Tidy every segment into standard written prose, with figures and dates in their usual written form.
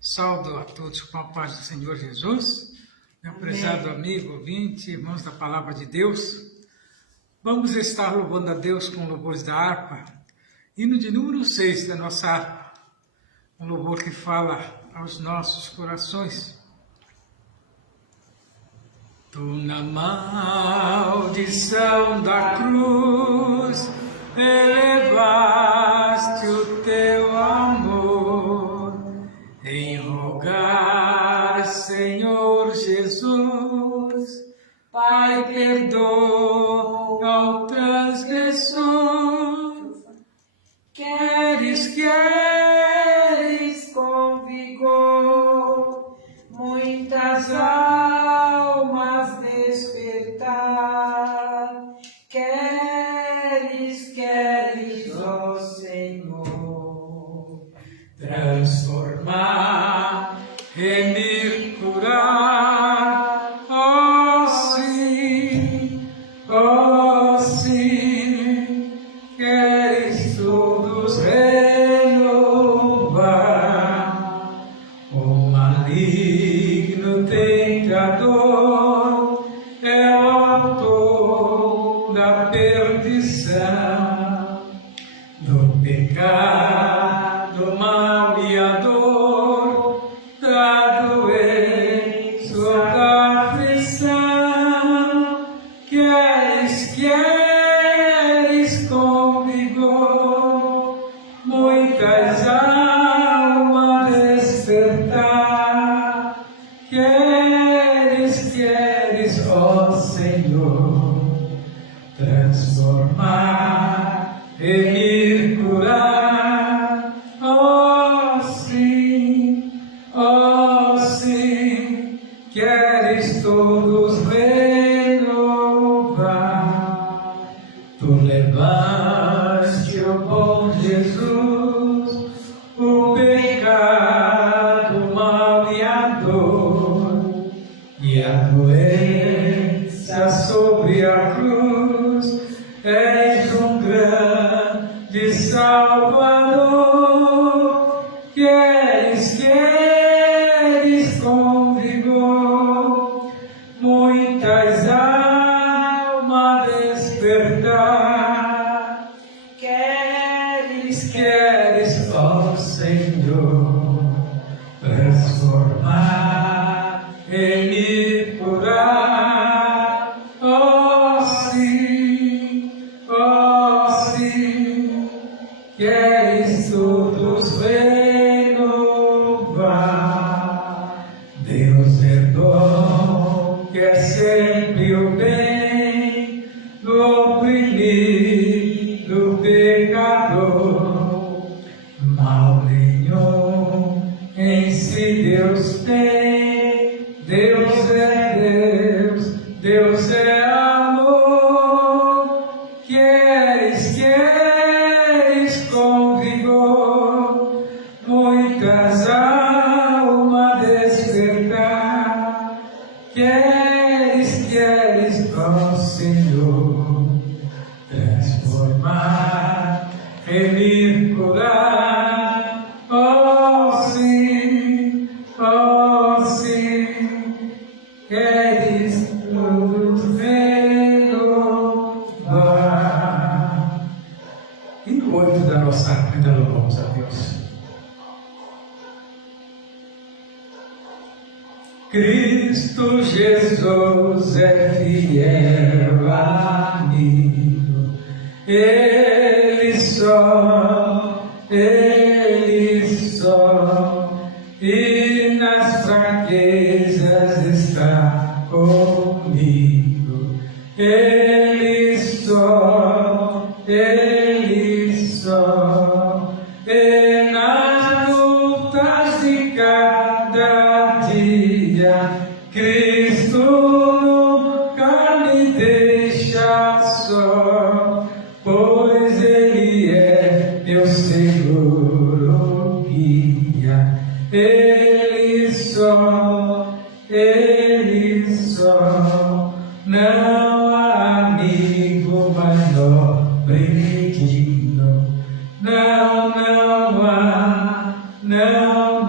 Saúdo a todos com a paz do Senhor Jesus, meu prezado amigo, ouvinte, irmãos da Palavra de Deus. Vamos estar louvando a Deus com louvores da harpa, hino de número 6 da nossa harpa, um louvor que fala aos nossos corações. Tu na maldição da cruz elevaste o teu amor, em rogar, Senhor Jesus, Pai, perdoa ao transgressor. Queres com vigor muitas almas despertar. Queres, ó Senhor, transformar, remir, curar. Oh sim, queres todos renovar. O maligno tentador é o autor da perdição, do pecado, mal e a dor, da doença, da aflição. Queres com vigor muitas almas despertar. Queres, ó Senhor, transformar, remir, curar. Oh sim, queres todos renovar. Tu levaste, ó bom Jesus, o pecado, mal e a dor, e a doença sobre a cruz. És um grande Salvador. Queres com vigor muitas almas despertar. Queres, ó Senhor, transformar, remir, curar. Oh sim, queres todos renovar. Deus é dom, quer sempre o bem do oprimido pecador. Mal nenhum em si Deus tem. Deus é Deus, Deus é amor. Queres com vigor muitas almas despertar. Queres, ó Senhor, transformar, remir, curar. Oh sim, queres todos renovar. E no 8 da nossa harpa ainda louvamos a Deus. Cristo Jesus é fiel amigo, Ele só, e nas fraquezas está comigo. Ele só, e nas lutas de cada dia, Cristo nunca me deixa só, pois Ele é meu seguro guia. Ele só, não há amigo mais nobre digno. Não há, não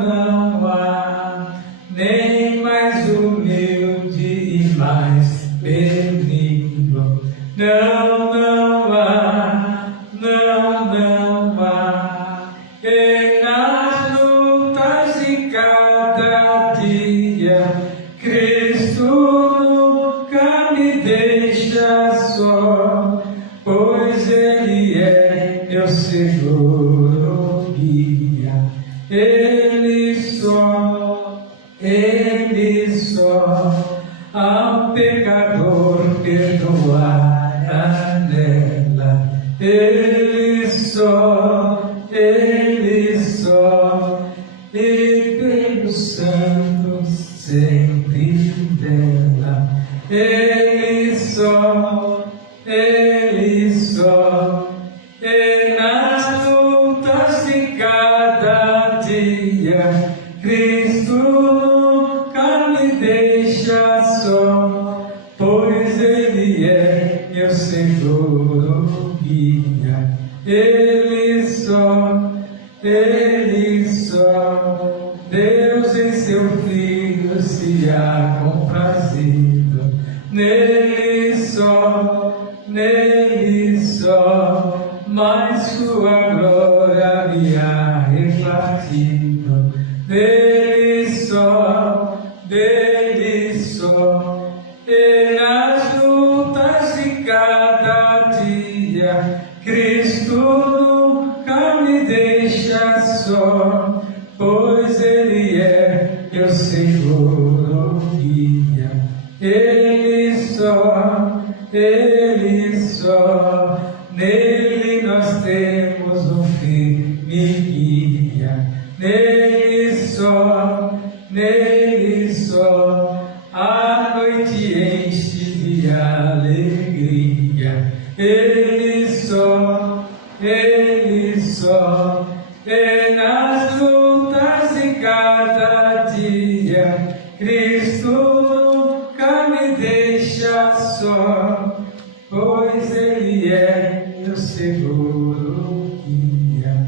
Ele só, ao pecador perdoará nela. Ele só, e pelo santo sempre dela. Ele só, e nas lutas de cada dia, Cristo nunca me deixa só, pois Ele é meu seguro guia. Ele só, Deus em seu Filho se há comprazido. Nele só, mas sua glória me há repartido. Nele só, e nas lutas de cada dia, Cristo nunca me deixa só, pois Ele é meu seguro guia. Ele só, nele nós temos um firme guia. Nele só, a noite enche de alegria. Ele só, e nas lutas de cada dia, Cristo nunca me deixa só, pois Ele é meu seguro guia.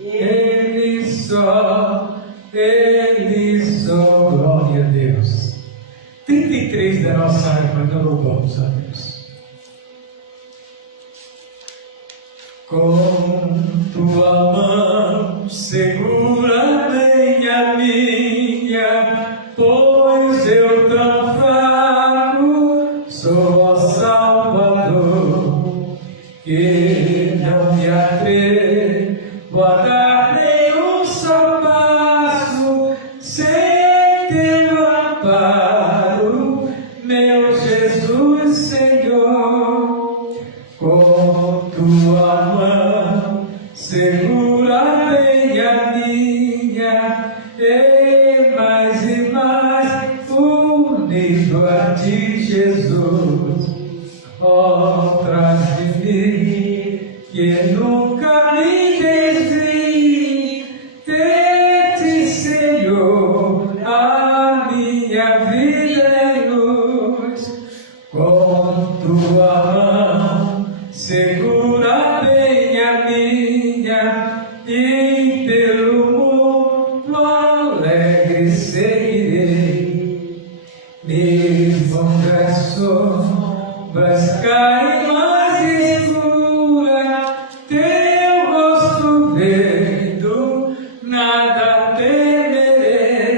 Ele só, glória a Deus. 33 da nossa harpa, nós louvamos a Deus. Com tua mão segura bem a minha, pois eu tão fraco sou, ó Salvador, que não me atrevo a dar nenhum só passo sem teu amparo, meu Jesus Senhor. Com tua mão segura bem a minha, e mais unido a ti, Jesus. Ó, traz de mim que nunca me desvie de ti, Senhor, a minha vida é luz. Com tua mão segura bem a minha, e pelo mundo alegre seguirei. Mesmo das sombras caem mais escura, teu rosto vendo, nada temerei.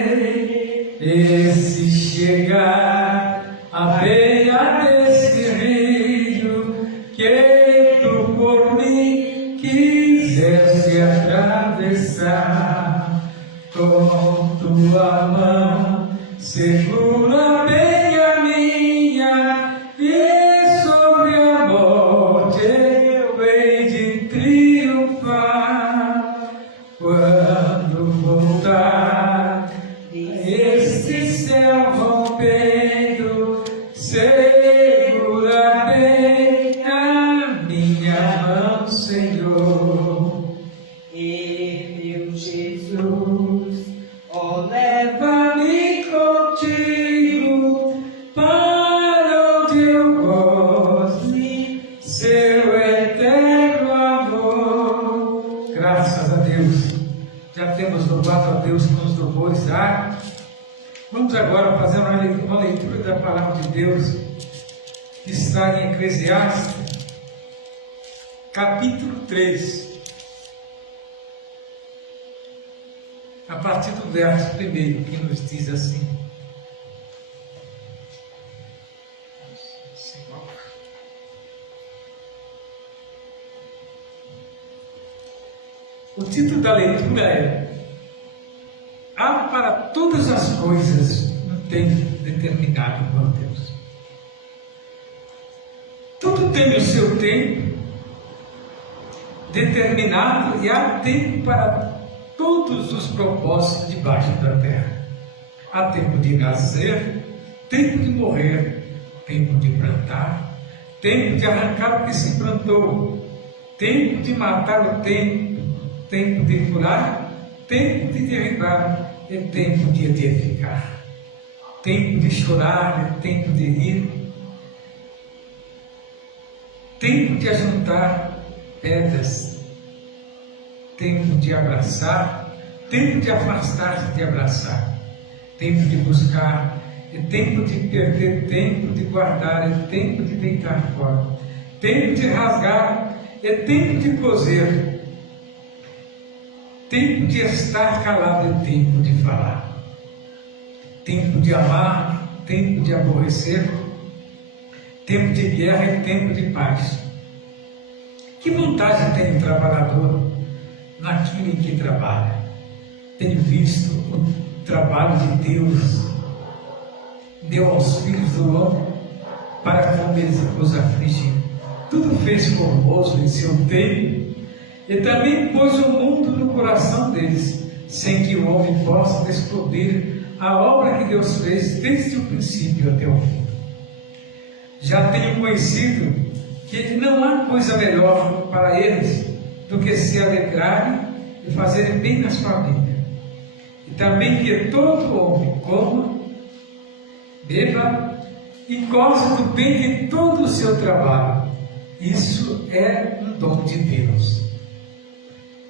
E se chegar à beira desse rio, que tu por mim quiseste atravessar, com tua mão segura bem a minha, e sobre a morte eu hei de triunfar. Quando voltar este céu rompendo, segura bem a minha mão, Senhor. E meu Jesus, ó, leva-me contigo para onde eu goste seu eterno amor. Graças a Deus, já temos louvado a Deus com os louvores da harpa. Vamos agora fazer uma leitura da palavra de Deus que está em Eclesiastes, capítulo 3. A partir do verso 1, que nos diz assim: o título da leitura é há para todas as coisas um tempo determinado por Deus. Tudo tem o seu tempo determinado e há tempo para todos os propósitos debaixo da terra. Há tempo de nascer, tempo de morrer, tempo de plantar, tempo de arrancar o que se plantou, tempo de matar o tempo, tempo de curar, tempo de derribar, é tempo de edificar, tempo de chorar, é tempo de rir, tempo de ajuntar pedras, tempo de abraçar, tempo de afastar-se de abraçar, tempo de buscar, é tempo de perder, tempo de guardar, é tempo de deitar fora, tempo de rasgar, é tempo de coser, tempo de estar calado, é tempo de falar, tempo de amar, tempo de aborrecer, tempo de guerra e tempo de paz. Que vantagem tem o trabalhador naquilo em que trabalha? Tenho visto o trabalho de Deus deu aos filhos do homem para com eles os afligir. Tudo fez formoso em seu tempo e também pôs o mundo no coração deles, sem que o homem possa descobrir a obra que Deus fez desde o princípio até o fim. Já tenho conhecido que não há coisa melhor para eles do que se alegrarem e fazerem bem nas famílias. E também que todo homem coma, beba e goze do bem de todo o seu trabalho. Isso é um dom de Deus.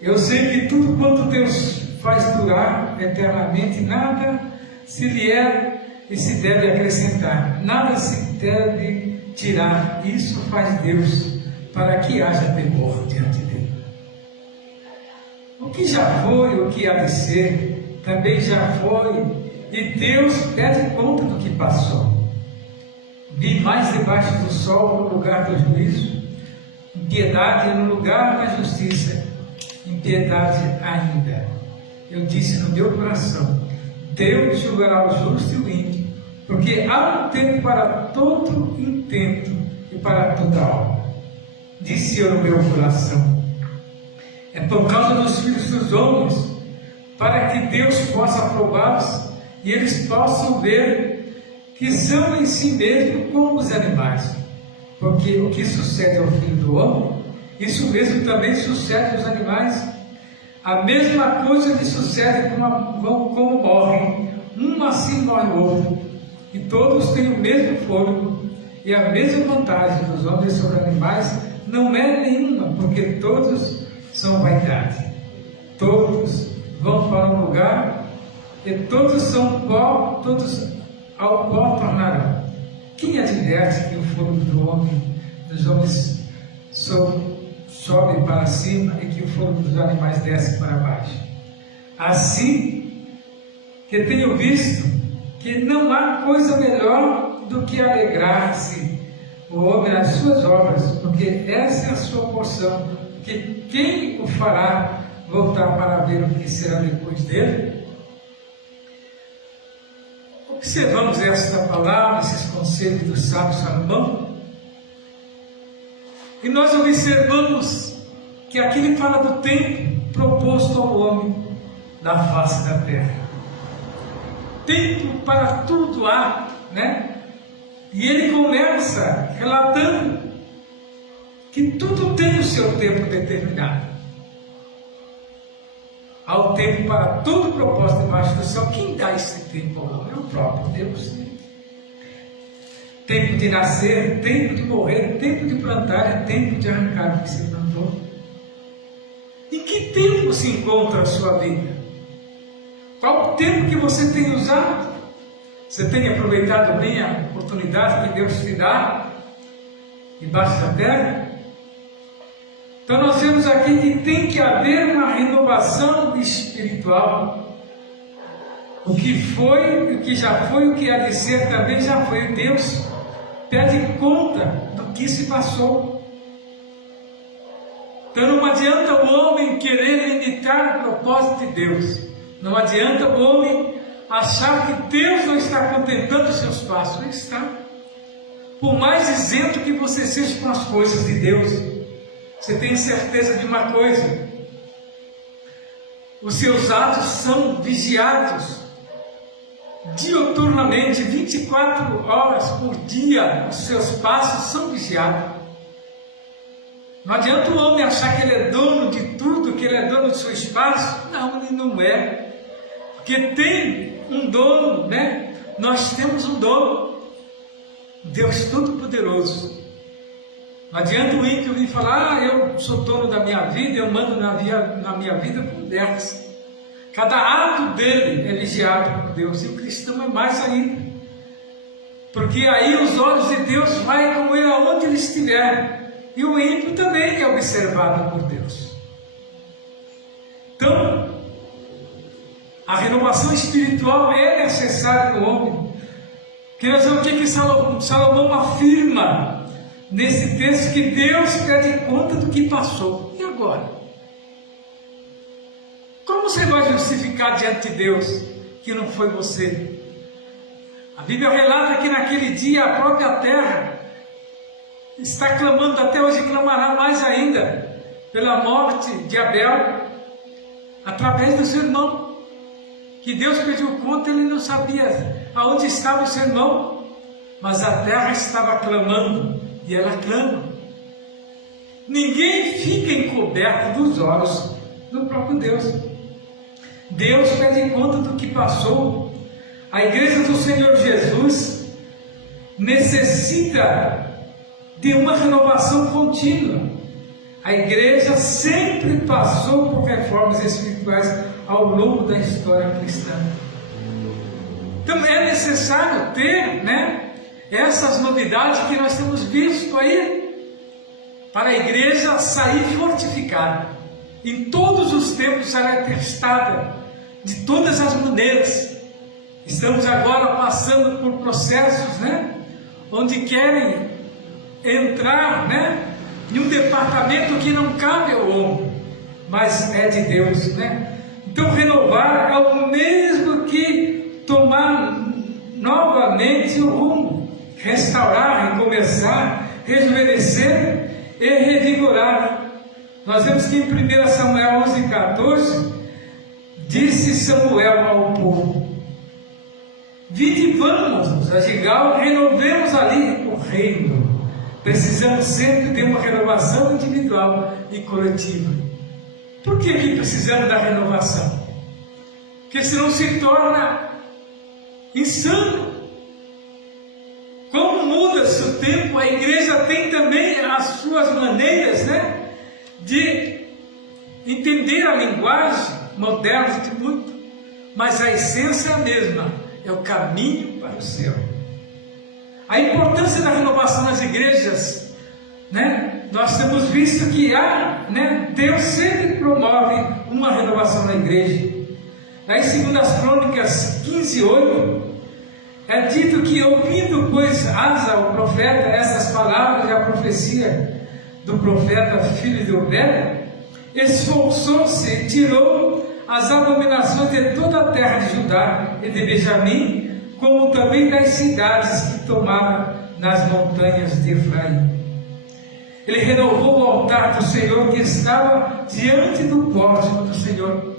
Eu sei que tudo quanto Deus faz durar eternamente, nada se lhe é e se deve acrescentar, nada se deve tirar. Isso faz Deus para que haja temor diante dele. O que já foi, o que há de ser, também já foi, e Deus pede conta do que passou. Vi mais debaixo do sol no lugar do juízo, impiedade no lugar da justiça, impiedade ainda. Eu disse no meu coração: Deus julgará o justo e o ímpio, porque há um tempo para todo intento e para toda obra. Disse eu no meu coração: é por causa dos filhos dos homens, para que Deus possa aprová-los e eles possam ver que são em si mesmo como os animais. Porque o que sucede ao filho do homem, isso mesmo também sucede aos animais. A mesma coisa lhe sucede como morrem, um assim morre o outro, e todos têm o mesmo fôlego, e a mesma vantagem dos homens sobre animais não é nenhuma, porque todos são vaidade, todos vão para um lugar, e todos são pó, todos ao pó tornarão. Quem adverte que o fôlego dos homens sobe para cima e que o fôlego dos animais desce para baixo? Assim que tenho visto que não há coisa melhor do que alegrar-se o homem nas suas obras, porque essa é a sua porção, que quem o fará voltar para ver o que será depois dele? Observamos esta palavra, esses conselhos do sábio Salomão, e nós observamos que aqui ele fala do tempo proposto ao homem da face da terra. Tempo para tudo há, né? E ele começa relatando que tudo tem o seu tempo determinado. Há o tempo para todo propósito debaixo do céu. Quem dá esse tempo ao homem? É o próprio Deus. Tempo de nascer, tempo de morrer, tempo de plantar, tempo de arrancar o que se plantou. Em que tempo se encontra a sua vida? Qual o tempo que você tem usado? Você tem aproveitado bem a oportunidade que Deus te dá debaixo da terra? Então nós vemos aqui que tem que haver uma renovação espiritual. O que foi, o que já foi, o que há de ser também já foi. Deus pede conta do que se passou. Então não adianta o homem querer limitar o propósito de Deus. Não adianta o homem achar que Deus não está contemplando os seus passos. Ele está. Por mais isento que você seja com as coisas de Deus, você tem certeza de uma coisa: os seus atos são vigiados diuturnamente, 24 horas por dia, os seus passos são vigiados. Não adianta o homem achar que ele é dono de tudo, que ele é dono do seu espaço. Não, ele não é. Porque tem um dono, né? Nós temos um dono, Deus Todo-Poderoso. Não adianta o ímpio vir falar: eu sou dono da minha vida, eu mando na minha vida por Deus. Cada ato dele é vigiado por Deus, e o cristão é mais ainda. Porque aí os olhos de Deus vai com ele aonde ele estiver. E o ímpio também é observado por Deus. Então, a renovação espiritual é necessária no homem. Quer dizer, o que Salomão afirma nesse texto? Que Deus pede conta do que passou. E agora? Como você vai justificar diante de Deus que não foi você? A Bíblia relata que naquele dia a própria terra está clamando, até hoje clamará mais ainda, pela morte de Abel, através do seu irmão. Que Deus pediu conta, ele não sabia aonde estava o seu irmão, mas a terra estava clamando, e ela clama. Ninguém fica encoberto dos olhos do próprio Deus. Deus pede conta do que passou. A igreja do Senhor Jesus necessita de uma renovação contínua. A igreja sempre passou por reformas espirituais ao longo da história cristã. Então é necessário ter, essas novidades que nós temos visto aí, para a igreja sair fortificada. Em todos os tempos será testada, de todas as maneiras. Estamos agora passando por processos, onde querem entrar, em um departamento que não cabe ao homem, mas é de Deus, Então renovar é o mesmo que tomar novamente o rumo, restaurar, recomeçar, rejuvenescer e revigorar. Nós vemos que em 1 Samuel 11:14, disse Samuel ao povo: vinde, vamos a Gilgal, renovemos ali o reino. Precisamos sempre ter uma renovação individual e coletiva. Por que precisamos da renovação? Porque senão se torna insano. Como muda-se o tempo, a igreja tem também as suas maneiras, de entender a linguagem moderna de muito, mas a essência é a mesma, é o caminho para o céu. A importância da renovação nas igrejas, nós temos visto que Deus sempre promove uma renovação na igreja. Aí, segundo as Crônicas 15:8, é dito que, ouvindo, pois, Asa, o profeta, essas palavras e a profecia do profeta filho de Obed, esforçou-se e tirou as abominações de toda a terra de Judá e de Benjamim, como também das cidades que tomava nas montanhas de Efraim. Ele renovou o altar do Senhor que estava diante do pórtico do Senhor.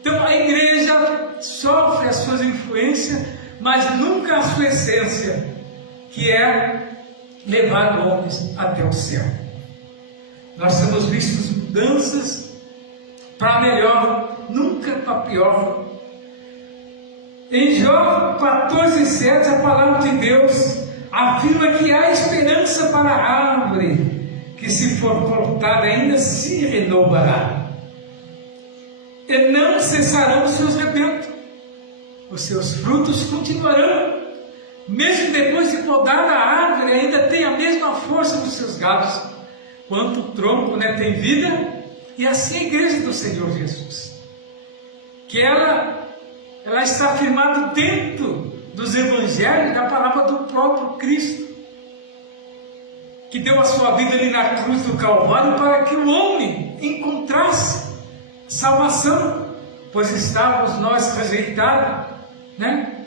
Então a igreja sofre as suas influências, mas nunca a sua essência, que é levar homens até o céu. Nós temos visto mudanças para melhor, nunca para pior. Em Jó 14:7, a palavra de Deus afirma que há esperança para a árvore, que se for cortada ainda se renovará, e não cessarão os seus rebentos, os seus frutos continuarão, mesmo depois de podada a árvore, ainda tem a mesma força dos seus galhos, quanto o tronco tem vida. E assim a igreja do Senhor Jesus, que ela está firmada dentro dos evangelhos, da palavra do próprio Cristo, que deu a sua vida ali na cruz do Calvário para que o homem encontrasse salvação. pois estávamos nós rejeitados, né?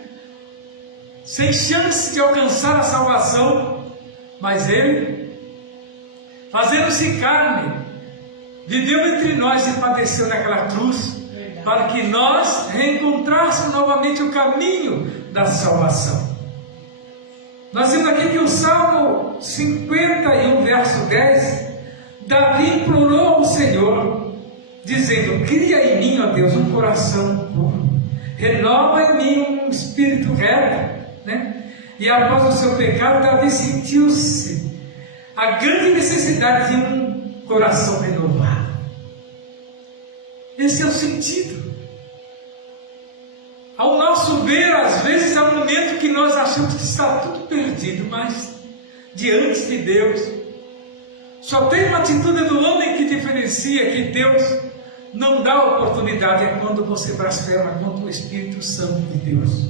Sem chance de alcançar a salvação, mas Ele, fazendo-se carne, viveu entre nós e padeceu naquela cruz, para que nós reencontrássemos novamente o caminho da salvação. Nós vimos aqui que o Salmo 51, verso 10, Davi implorou ao Senhor, dizendo: cria em mim, ó Deus, um coração puro, renova em mim um espírito reto, né? E após o seu pecado, Davi sentiu-se a grande necessidade de um coração renovado. Esse é o sentido. Ao nosso ver, às vezes há um momento que nós achamos que está tudo perdido, mas diante de Deus, só tem uma atitude do homem que diferencia que Deus não dá oportunidade, é quando você blasfema contra o Espírito Santo de Deus.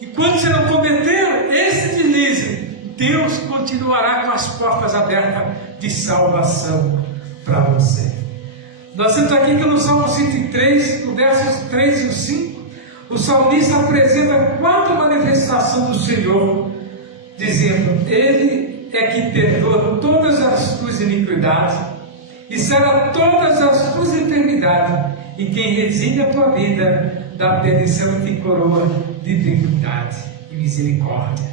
E quando você não cometer esse deslize, Deus continuará com as portas abertas de salvação para você. Nós temos aqui que no Salmo 103, no versos 3 e 5, o salmista apresenta 4 manifestações do Senhor, dizendo: Ele é que perdoa todas as tuas iniquidades e sara todas as tuas enfermidades, e quem resigna a tua vida da perdição te coroa de benignidade e misericórdia.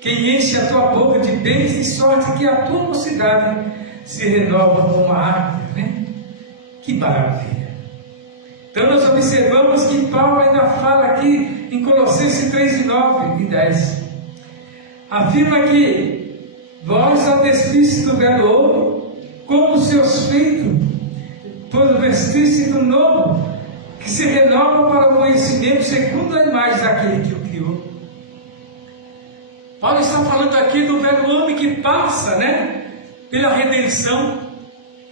Quem enche a tua boca de bens de sorte que a tua mocidade se renova como a árvore, né? Que maravilha! Então nós observamos que Paulo ainda fala aqui em Colossenses 3, 9 e 10. Afirma que vós ao despiste do velho homem, como os seus feitos, pois vestiste do novo, que se renova para o conhecimento segundo a imagem daquele que o criou. Paulo está falando aqui do velho homem que passa, né, pela redenção,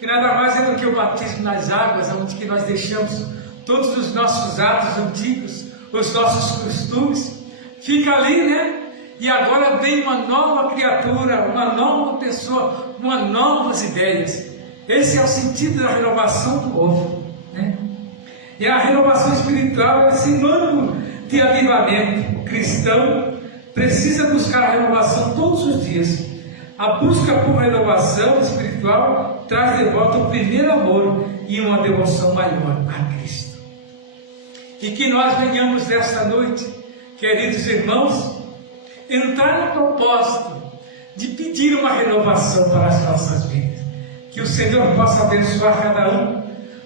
que nada mais é do que o batismo nas águas, onde que nós deixamos todos os nossos atos antigos, os nossos costumes, fica ali, né? E agora vem uma nova criatura, uma nova pessoa, uma novas ideias. Esse é o sentido da renovação do homem, né? E a renovação espiritual é sinônimo de avivamento. O cristão precisa buscar a renovação todos os dias. A busca por renovação espiritual traz de volta o primeiro amor e uma devoção maior a Cristo. E que nós venhamos nesta noite, queridos irmãos, entrar no propósito de pedir uma renovação para as nossas vidas. Que o Senhor possa abençoar cada um.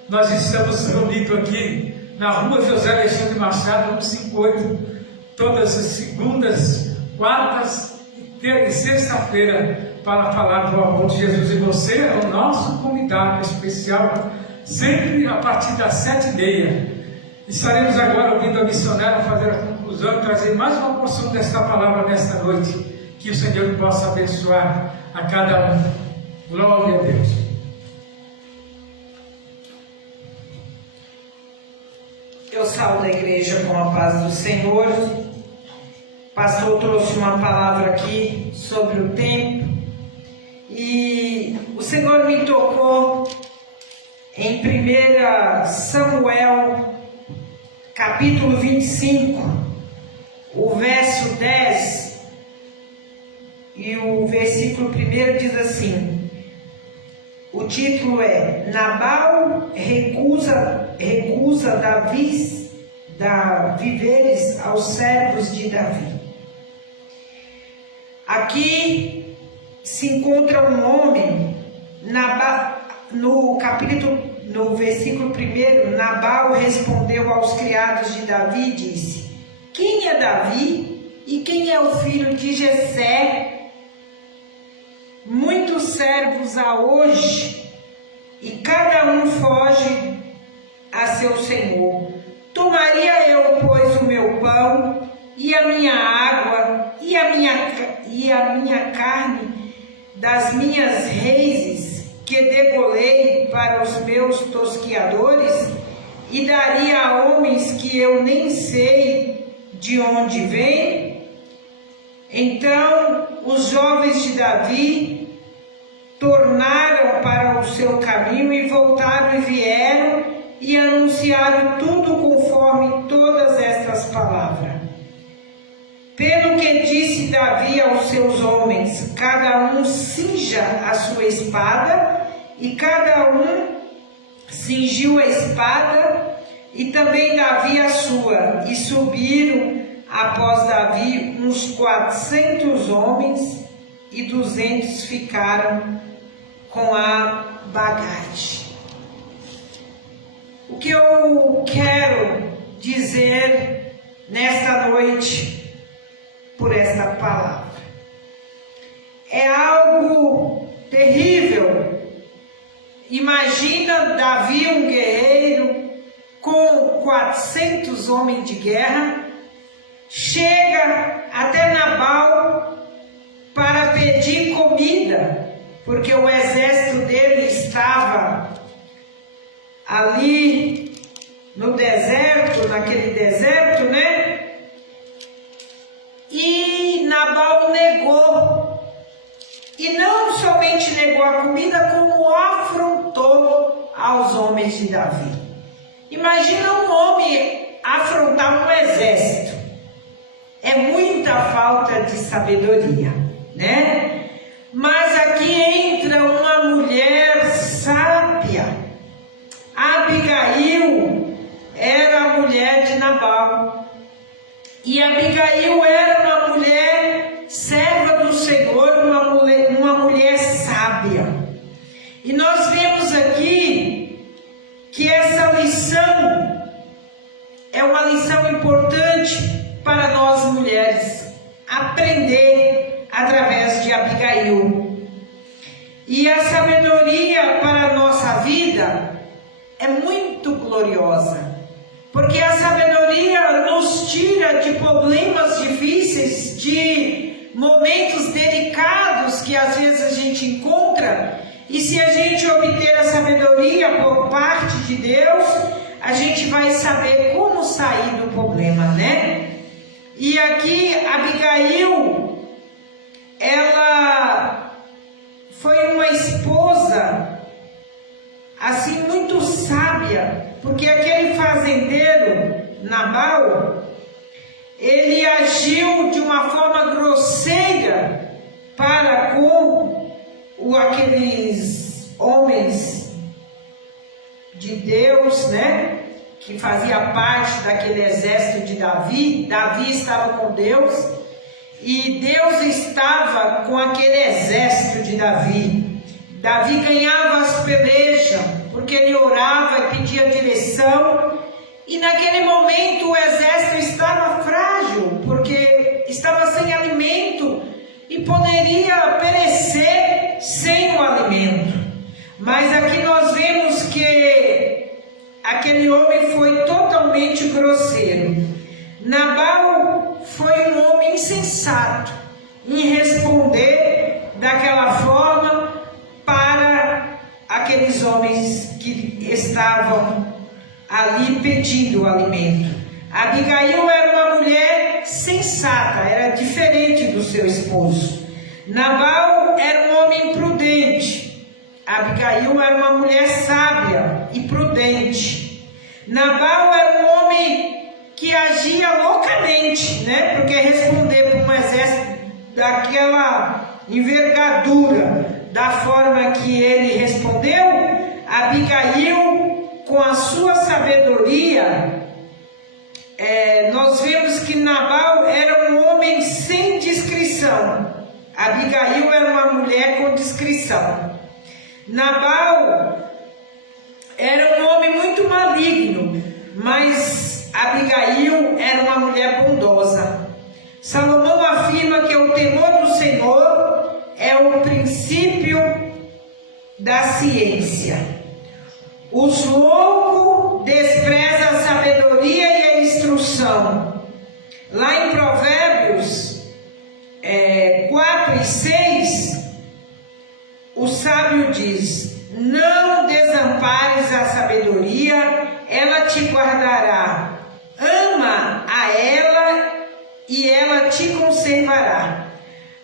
Nós estamos reunidos aqui na rua José Alexandre Machado, 158, todas as segundas, quartas e sexta-feira, para falar do amor de Jesus. E você é o nosso convidado especial, sempre a partir das 7h30. Estaremos agora ouvindo a missionária fazer a conclusão e trazer mais uma porção desta palavra nesta noite. Que o Senhor possa abençoar a cada um. Glória a Deus. Eu saúdo a igreja com a paz do Senhor. O pastor trouxe uma palavra aqui sobre o tempo. E o Senhor me tocou em 1 Samuel, capítulo 25, o verso 10, e o versículo 1 diz assim, o título é: Nabal recusa víveres aos servos de Davi. Aqui se encontra um homem, no versículo 1, Nabal respondeu aos criados de Davi e disse: Quem é Davi e quem é o filho de Jessé? Muitos servos há hoje, e cada um foge a seu senhor. Tomaria eu, pois, o meu pão e a minha água e a minha carne das minhas reses que degolei para os meus tosquiadores, e daria a homens que eu nem sei de onde vêm? Então os jovens de Davi tornaram para o seu caminho e voltaram e vieram e anunciaram tudo conforme todas estas palavras. Pelo que disse Davi aos seus homens, cada um cinja a sua espada, e cada um cingiu a espada, e também Davi a sua, e subiram após Davi uns 400 homens, e 200 ficaram com a bagagem. O que eu quero dizer nesta noite por esta palavra é algo terrível. Imagina Davi, um guerreiro com 400 homens de guerra, chega até Nabal para pedir comida, porque o exército dele estava ali no deserto, naquele deserto, né? E Nabal negou. E não somente negou a comida, como afrontou aos homens de Davi. Imagina um homem afrontar um exército. É muita falta de sabedoria, né? Mas aqui entra uma mulher sábia. Abigail era a mulher de Nabal. E Abigail era uma mulher serva do Senhor, uma mulher sábia. E nós vemos aqui que essa lição é uma lição importante para nós mulheres aprender através de Abigail. E a sabedoria para a nossa vida é muito gloriosa, porque a sabedoria nos tira de problemas difíceis, de momentos delicados que às vezes a gente encontra, e se a gente obter a sabedoria por parte de Deus, a gente vai saber como sair do problema, né? E aqui Abigail, ela foi uma esposa assim muito sábia, porque aquele fazendeiro Nabal, ele agiu de uma forma grosseira para com aqueles homens de Deus, né? Que fazia parte daquele exército de Davi. Davi estava com Deus e Deus estava com aquele exército de Davi. Davi ganhava as pelejas, porque ele orava e pedia direção, e naquele momento o exército estava frágil, porque estava sem alimento e poderia perecer sem o alimento. Mas aqui nós vemos que aquele homem foi totalmente grosseiro. Nabal foi um homem insensato em responder daquela forma para aqueles homens que estavam ali pedindo o alimento. Abigail era uma mulher sensata, era diferente do seu esposo. Nabal era um homem prudente. Abigail era uma mulher sábia e prudente. Nabal era um homem que agia loucamente, né? Porque responder para um exército daquela envergadura, da forma que ele respondeu, Abigail, com a sua sabedoria, nós vemos que Nabal era um homem sem discrição. Abigail era uma mulher com discrição. Nabal era um homem muito maligno, mas Abigail era uma mulher bondosa. Salomão afirma que o temor do Senhor é o princípio da ciência. Os loucos desprezam a sabedoria e a instrução. Lá em Provérbios 4 e 6, o sábio diz: não desampares a sabedoria, ela te guardará. Ama a ela e ela te conservará.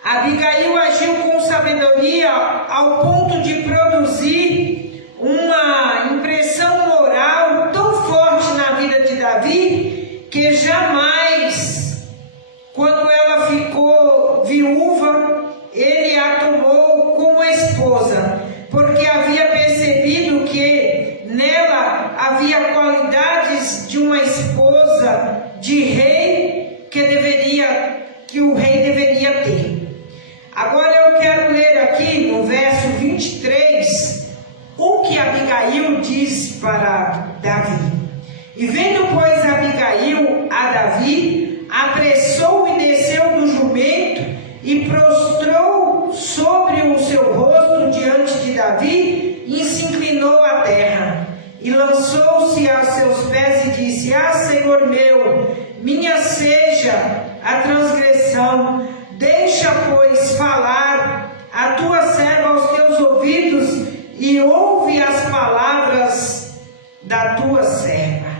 Abigail agiu com sabedoria ao ponto de produzir uma impressão moral porque jamais, quando ela ficou viúva, ele a tomou como esposa, porque havia percebido que nela havia qualidades de uma esposa de rei que o rei deveria ter. Agora eu quero ler aqui no verso 23 o que Abigail diz para Davi. E vendo, pois, Abigail a Davi, apressou e desceu do jumento e prostrou sobre o seu rosto diante de Davi e se inclinou à terra. E lançou-se aos seus pés e disse: Ah, Senhor meu, minha seja a transgressão, deixa, pois, falar a tua serva aos teus ouvidos e ouve as palavras da tua serva.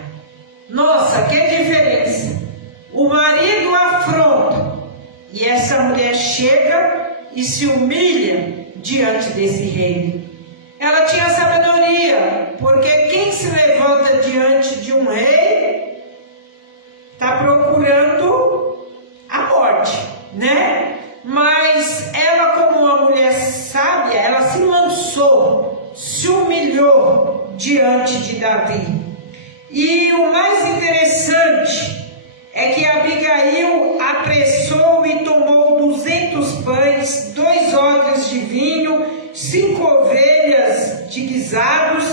Nossa, que diferença! O marido afronta e essa mulher chega e se humilha diante desse rei. Ela tinha sabedoria, porque quem se levanta diante de um rei está procurando a morte, né? Mas ela, como uma mulher sábia, ela se lançou, se humilhou diante de Davi. E o mais interessante é que Abigail apressou e tomou 200 pães, 2 odres de vinho, 5 ovelhas de guisados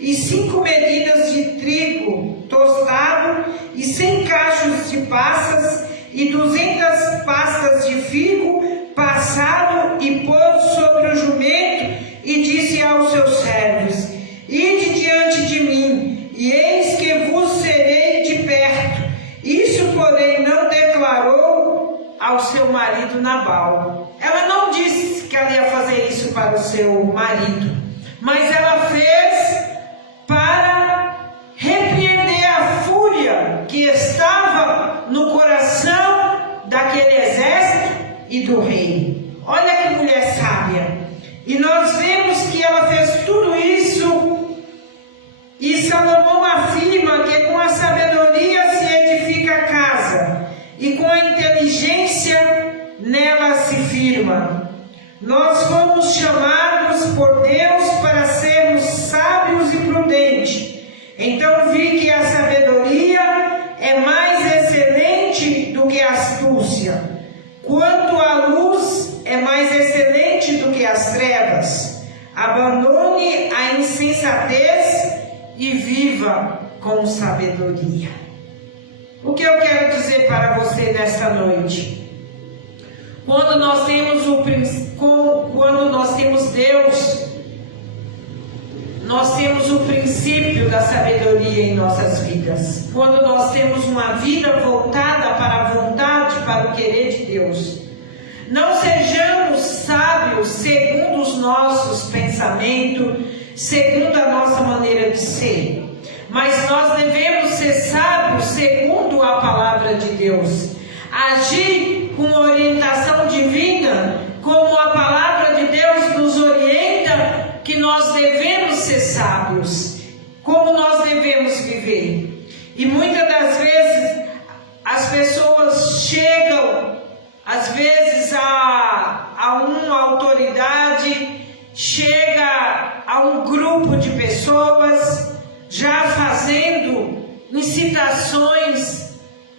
e 5 medidas de trigo tostado e 100 cachos de passas e 200 pastas de figo passado, e pôs sobre o jumento e disse aos seus servos: Ide diante de mim, e eis que vos serei de perto. Isso, porém, não declarou ao seu marido Nabal. Ela não disse que ela ia fazer isso para o seu marido, mas ela fez para repreender a fúria que estava no coração daquele exército e do rei. Olha que mulher sábia. E nós vemos que ela fez tudo isso, e Salomão afirma que com a sabedoria se edifica a casa, e com a inteligência nela se firma. Nós fomos chamados por Deus para sermos sábios e prudentes. Então vi que a sabedoria é mais excelente do que a astúcia, quanto a luz é mais excelente do que as trevas. Abandone a insensatez e viva com sabedoria. O que eu quero dizer para você nesta noite? Quando nós temos Deus, nós temos o princípio da sabedoria em nossas vidas. Quando nós temos uma vida voltada para a vontade, para o querer de Deus. Não sejamos sábios segundo os nossos pensamentos, segundo a nossa maneira de ser, mas nós devemos ser sábios segundo a palavra de Deus, agir com orientação divina, como a palavra de Deus nos orienta, que nós devemos ser sábios, como nós devemos viver. E muitas das vezes as pessoas chegam, às vezes a uma autoridade, chega a um grupo de pessoas já fazendo incitações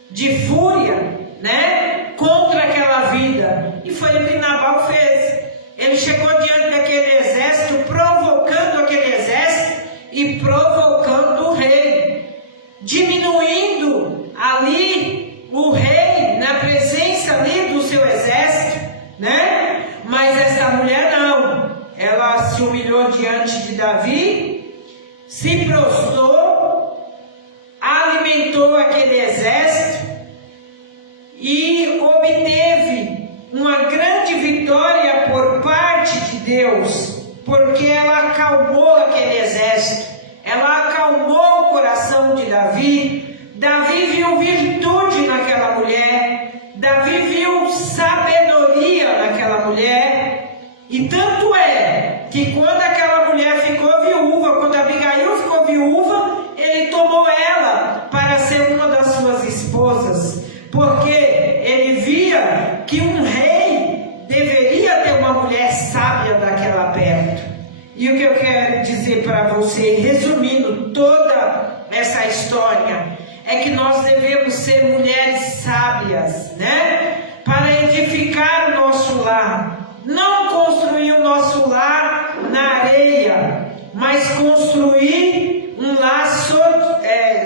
de fúria, né, contra aquela vida. E foi o que Nabal fez. Ele chegou diante daquele exército, provocando aquele exército e provocando o rei, diminuindo ali o rei na presença ali do seu exército, né? Mas essa mulher não. Ela se humilhou diante de Davi, se prostrou, alimentou aquele exército e obteve uma grande vitória por parte de Deus, porque ela acalmou aquele exército, ela acalmou o coração de Davi. Davi viu virtude naquela mulher, Davi viu sabedoria naquela mulher. E tanto é que quando aquela mulher ficou viúva, quando Abigail ficou viúva, ele tomou ela para ser uma das suas esposas. porque ele via que um rei deveria ter uma mulher sábia daquela perto. E o que eu quero dizer para você, resumindo toda essa história, é que nós devemos ser mulheres sábias, né? Para edificar o nosso lar. Não construir o nosso lar na areia, mas construir um lar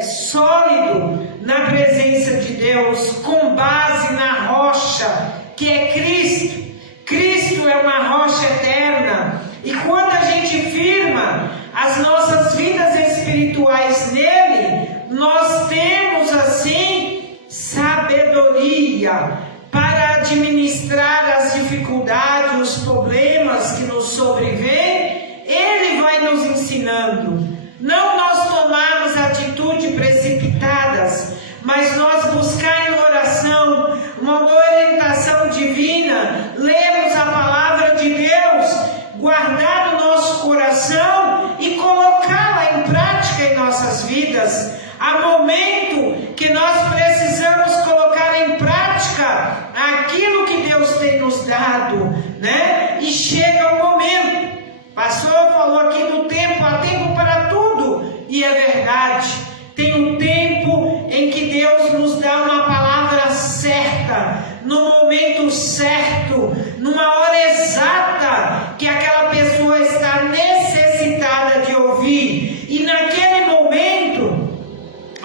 sólido na presença de Deus, com base na rocha, que é Cristo. Cristo é uma rocha eterna. E quando a gente firma as nossas vidas espirituais nele, nós temos assim sabedoria para administrar as dificuldades, os problemas que nos sobrevêm. Ele vai nos ensinando. Não nós tomarmos atitudes precipitadas, mas nós buscar em oração uma orientação divina, lermos a palavra de Deus, guardar o nosso coração e colocá-la em prática em nossas vidas. Há momento que nós precisamos colocar em prática aquilo que Deus tem nos dado, né? E chega o momento. O pastor falou aqui do tempo, há tempo para tudo, e é verdade. Tem um tempo em que Deus nos dá uma palavra certa, no momento certo, numa hora exata, que aquela pessoa está necessitada de ouvir. E naquele momento,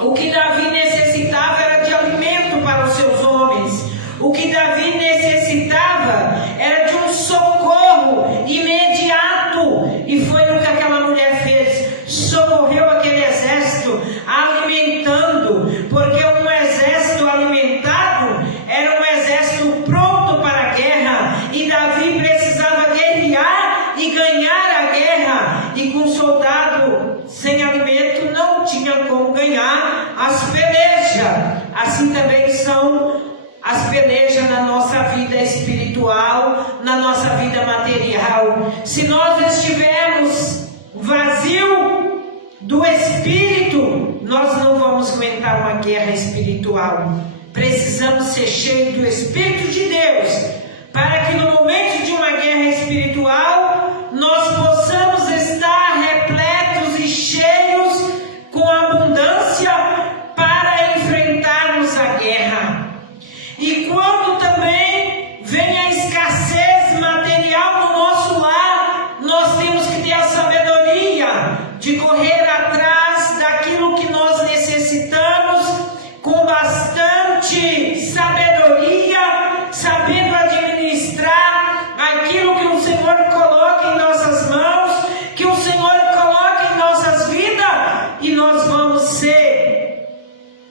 o que Davi necessitava era de alimento para os seus homens. O que Davi necessitava era de um socorro imediato. E foi o que aquela mulher fez. Socorreu aquele exército, alimentando. Porque um exército alimentado era um exército pronto para a guerra. E Davi precisava guerrear e ganhar a guerra. E com um soldado sem alimento não tinha como ganhar as pelejas. Assim também são as pelejas na nossa vida espiritual, na nossa vida material. Se nós estivermos vazio do Espírito, nós não vamos aguentar uma guerra espiritual. Precisamos ser cheios do Espírito de Deus, para que no momento de uma guerra espiritual, nós possamos estar repletos e cheios com abundância para enfrentarmos a guerra. E quando também vem a escassez material no nosso lar, nós temos que ter a sabedoria de correr atrás daquilo que nós necessitamos com bastante sabedoria, sabendo administrar aquilo que o Senhor coloca em nossas mãos, que o Senhor coloca em nossas vidas, e nós vamos ser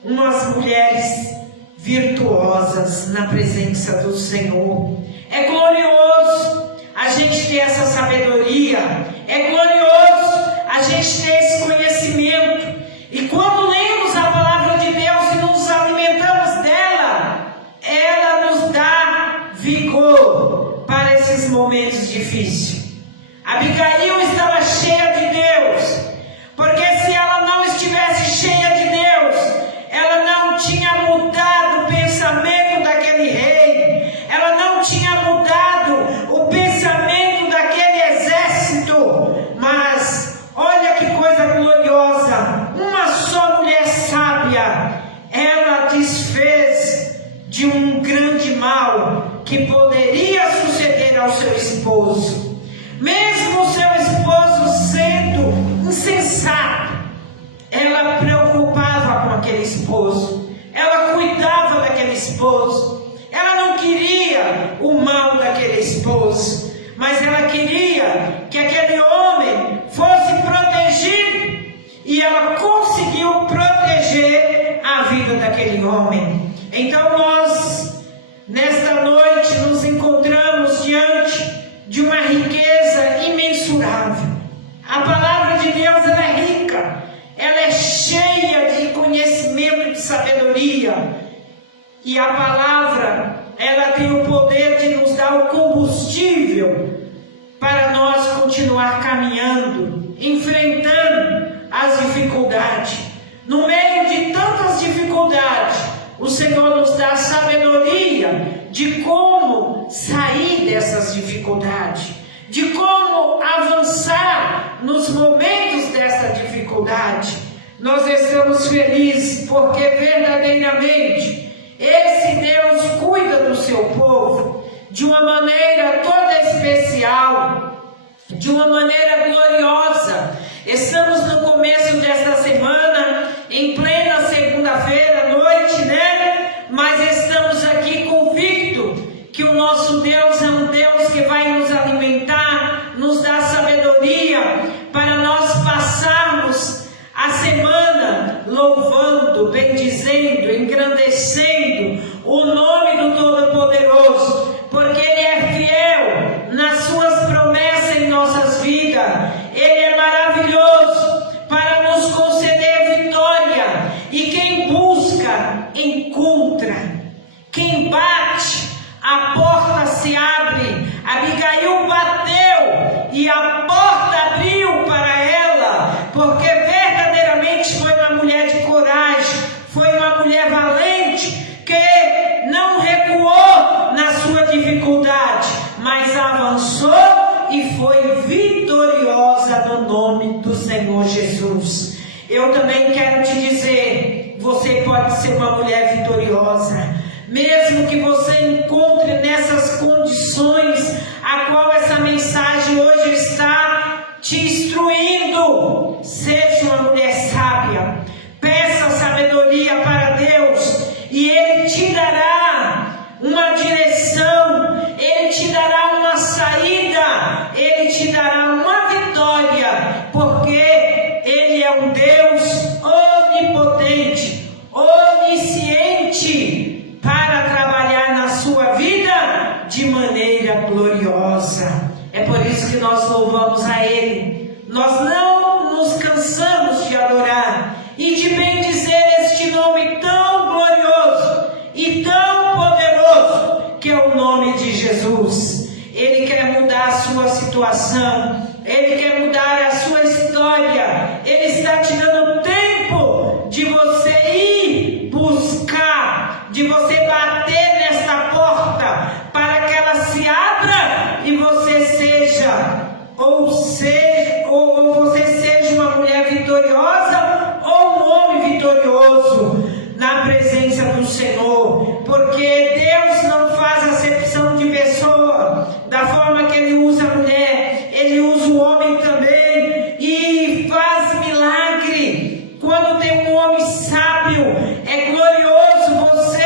umas mulheres virtuosas na presença do Senhor. É glorioso a gente ter essa sabedoria, é glorioso a gente ter esse conhecimento. E quando lemos a palavra de Deus e nos alimentamos dela, ela nos dá vigor para esses momentos difíceis. Abigail estava cheia de Deus, porque se ela não estivesse cheia de Deus, ela não tinha mudado o pensamento daquele rei, ela não tinha mudado o pensamento daquele exército. Mas olha que coisa gloriosa, uma só mulher sábia, ela desfez de um grande mal que poderia suceder ao seu esposo. Mesmo o seu esposo sendo insensato, ela preocupava com aquele esposo, ela cuidava daquele esposo, ela não queria o mal daquele esposo, mas ela queria que aquele homem fosse protegido, e ela conseguiu proteger a vida daquele homem. Então nós, nesta noite, nos encontramos diante de uma riqueza imensurável. A palavra de Deus, ela é rica, ela é cheia de conhecimento, de sabedoria, e a palavra, ela tem o poder de nos dar o combustível para nós continuar caminhando, enfrentando as dificuldades. No meio de tantas dificuldades, o Senhor nos dá sabedoria de como sair dessas dificuldades, de como avançar nos momentos dessa dificuldade. Nós estamos felizes porque verdadeiramente esse Deus cuida do seu povo de uma maneira toda especial, de uma maneira gloriosa. Estamos no começo desta semana, em plena segunda-feira à noite, né? Mas estamos aqui convictos que o nosso Deus é um Deus que vai nos alimentar, nos dar sabedoria para nós passarmos a semana louvando, bendizendo, engrandecendo o nome do Todo-Poderoso, porque Ele é fiel nas suas promessas em nossas vidas. Ele é maravilhoso para nos conceder vitória, e quem busca, encontra. Quem bate, a porta se abre. Abigail bateu e a porta abriu para ela, porque verdadeiramente foi uma mulher de coragem, foi uma mulher valente, que não recuou na sua dificuldade, mas avançou e foi vitoriosa no nome do Senhor Jesus. Eu também quero te dizer, você pode ser uma mulher vitoriosa, mesmo que você encontre nessas condições a qual essa mensagem hoje está te instruindo. Seja uma mulher sábia, peça sabedoria para Deus e Ele te dará uma direção, Ele te dará uma saída, Ele te dará uma vitória, porque Ele é um Deus onipotente, onisciente, para trabalhar na sua vida de maneira gloriosa. É por isso que nós louvamos a Ele. Nós não nos cansamos de adorar e de bendizer este nome tão glorioso e tão poderoso que é o nome de Jesus. Ele quer mudar a sua situação, Ele quer mudar a sua história. Ele está te dando tempo de você ir buscar, de você bater nessa porta, para que ela se abra e você seja, ou você seja uma mulher vitoriosa ou um homem vitorioso na presença do Senhor, porque Deus não faz acepção de pessoa. Da forma que Ele usa a mulher, Ele usa o homem também e faz milagre. Quando tem um homem sábio, é glorioso você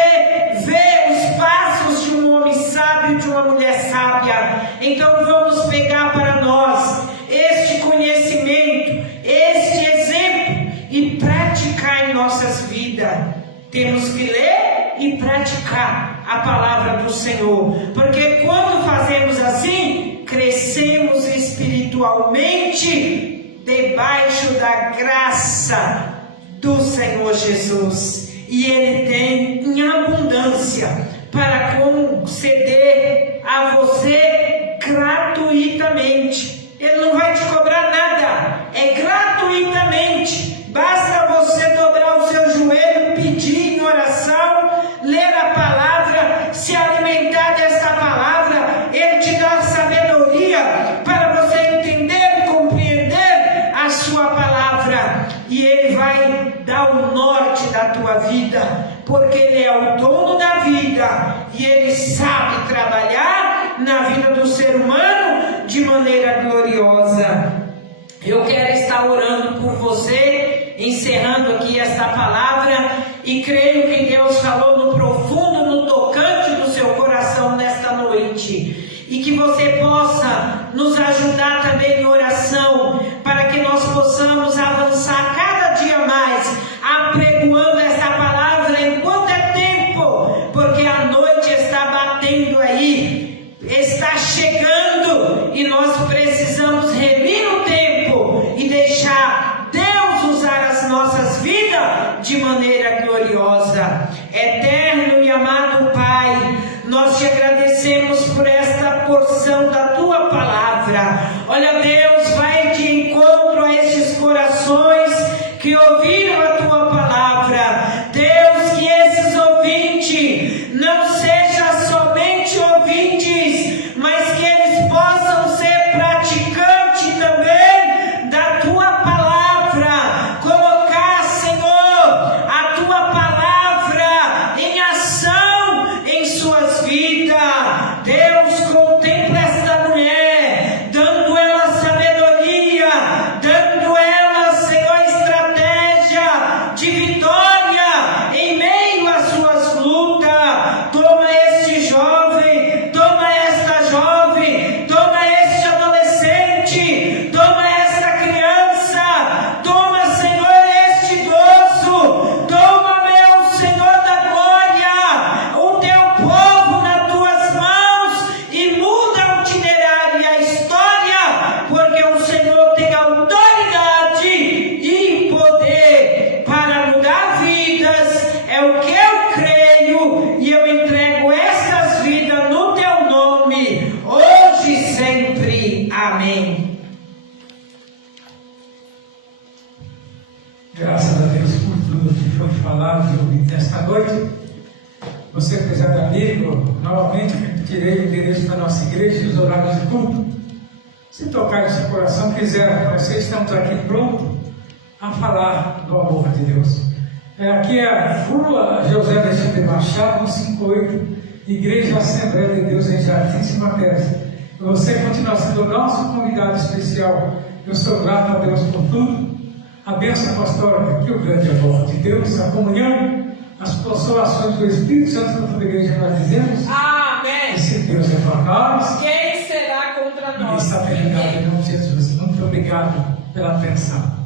ver os passos de um homem sábio, de uma mulher sábia. Então vamos pegar para nós este conhecimento, este exemplo e praticar em nossas vidas. Temos que ler e praticar a palavra do Senhor, porque quando fazemos assim, crescemos espiritualmente debaixo da graça do Senhor Jesus, e Ele tem em abundância para conceder a você gratuitamente. Ele não vai te cobrar nada, é gratuitamente. Basta você dobrar o seu joelho, pedir em oração, ler a palavra, se alimentar dessa palavra. Ele te dá sabedoria para você entender e compreender a sua palavra, e Ele vai dar o norte da tua vida, porque Ele é o dono da vida e Ele sabe trabalhar na vida do ser humano de maneira gloriosa. Eu quero estar orando por você, encerrando aqui esta palavra, e creio que Deus falou no profundo, no tocante do seu coração nesta noite, e que você possa nos ajudar também em oração, para que nós possamos avançar cada dia mais, apregoando esta palavra enquanto é tempo, porque a noite está batendo aí, está chegando, e nós precisamos remir o tempo e deixar Deus usar as nossas vidas de maneira gloriosa. Eterno e amado Pai, nós te agradecemos por esta porção da tua palavra. Olha, Deus, vai de encontro a estes corações que ouviram a tua palavra. Deus, que esses ouvidos Você, prezado amigo, novamente repetirei o endereço da nossa igreja e os horários de culto. Se tocar em seu coração, quiser conhecer, estamos aqui prontos a falar do amor de Deus. Aqui é a Rua José de Machado, 158, Igreja Assembleia de Deus em Jardim Simatéria. Você continua sendo o nosso convidado especial. Eu sou grato a Deus por tudo. A bênção apostólica, que o grande amor de Deus, a comunhão, as consolações do Espírito Santo da tua igreja, nós dizemos. Amém. E se Deus é por nós, Quem será contra nós? Estabilidade em nome de Jesus. Muito obrigado pela atenção.